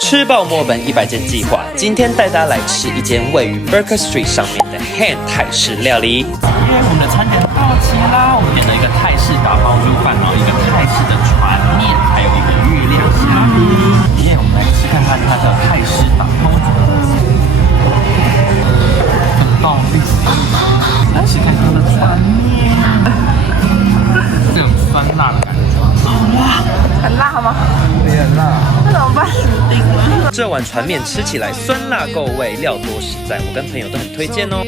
吃爆墨尔本100间计划，今天带大家来吃一间位于 Burke Street 上面的 Han 泰式料理。我们的餐点到齐啦，我们点了一个泰式打包猪饭，然后一个泰式的船面，还有一个月亮虾米。我们来吃看看它的泰式打包猪很到绿色，来吃看它的船面，这种酸辣的感觉。哇，很辣吗？也很辣。那怎么办？这碗船面吃起来酸辣够味，料多实在，我跟朋友都很推荐哦。